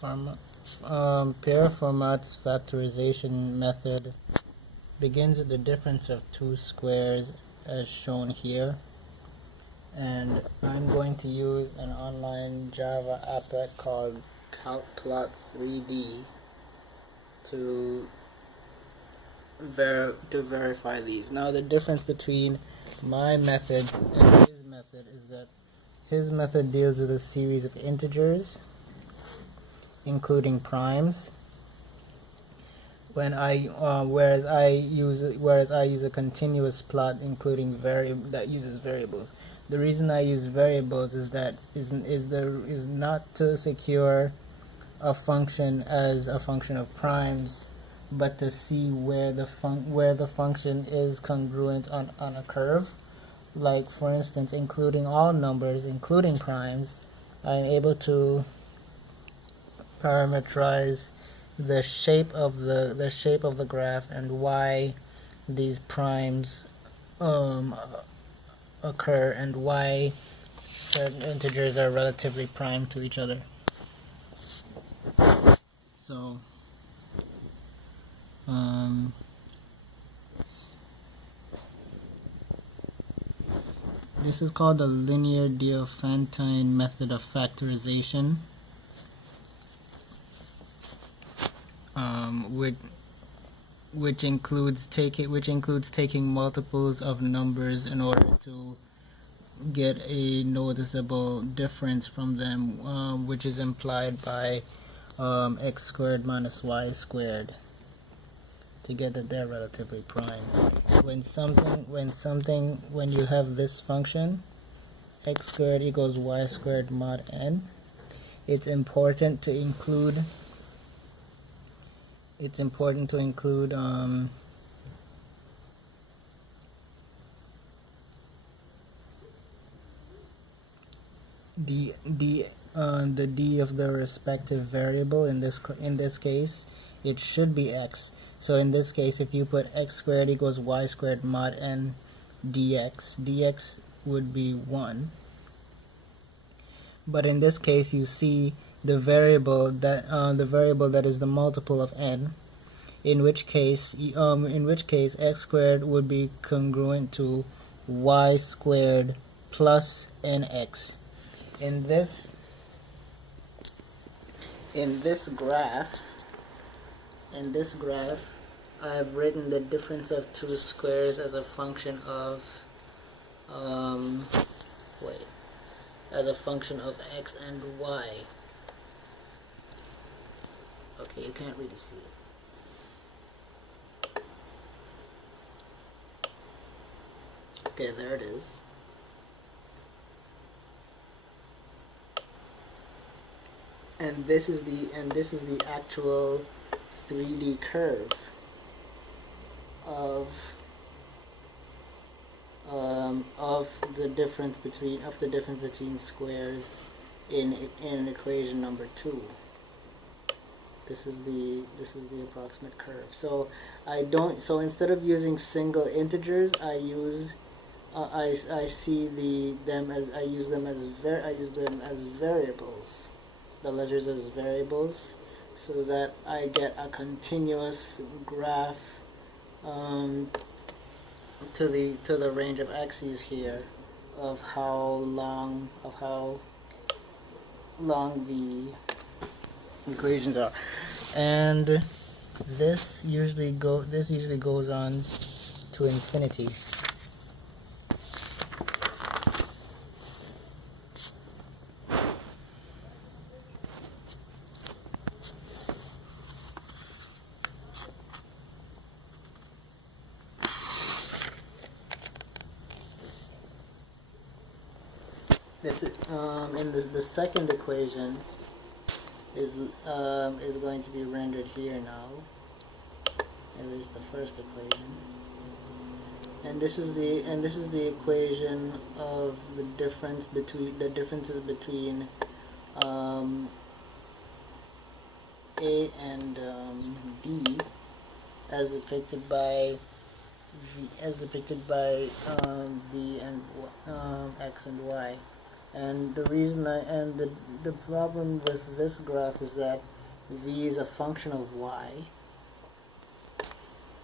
Pair formats factorization method begins with the difference of two squares as shown here, and I'm going to use an online Java applet called calcplot 3D to verify these. Now the difference between my method and his method is that his method deals with a series of integers including primes, whereas I use a continuous plot including that uses variables. The reason I use variables is not to secure a function as a function of primes, but to see where the function is congruent on a curve. Like for instance, including all numbers, including primes, I'm able to parameterize the shape of the graph and why these primes occur and why certain integers are relatively prime to each other. So this is called the linear Diophantine method of factorization, which includes taking multiples of numbers in order to get a noticeable difference from them, which is implied by x squared minus y squared, to get that they're relatively prime. When you have this function x squared equals y squared mod n, it's important to include the d of the respective variable. In this case it should be x. So in this case, if you put x squared equals y squared mod n dx would be 1. But in this case, you see the variable that is the multiple of n, in which case x squared would be congruent to y squared plus nx. In this graph, I've written the difference of two squares as a function of x and y. Okay, you can't really see it. Okay, there it is. And this is the actual 3D curve of the difference between squares in equation number 2. This is the approximate curve. So instead of using single integers, I use them as variables. The letters as variables, so that I get a continuous graph to the range of axes here of how long the equations are, and this usually goes on to infinity. This is and the second equation is going to be rendered here now. Here is the first equation, and this is the equation of the differences between A and D, as depicted by V and x and y. And the reason the problem with this graph is that v is a function of y.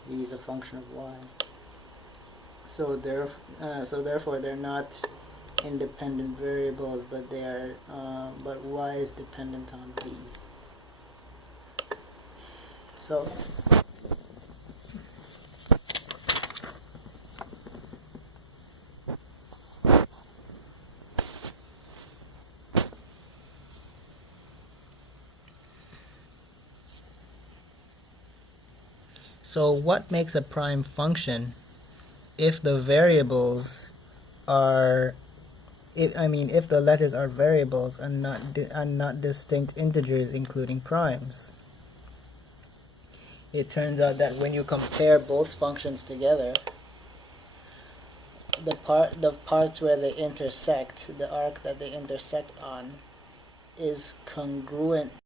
V is a function of y. So therefore they're not independent variables, but they are but y is dependent on v. So what makes a prime function if the variables are if the letters are variables and not distinct integers including primes? It turns out that when you compare both functions together, the parts where they intersect, the arc that they intersect on, is congruent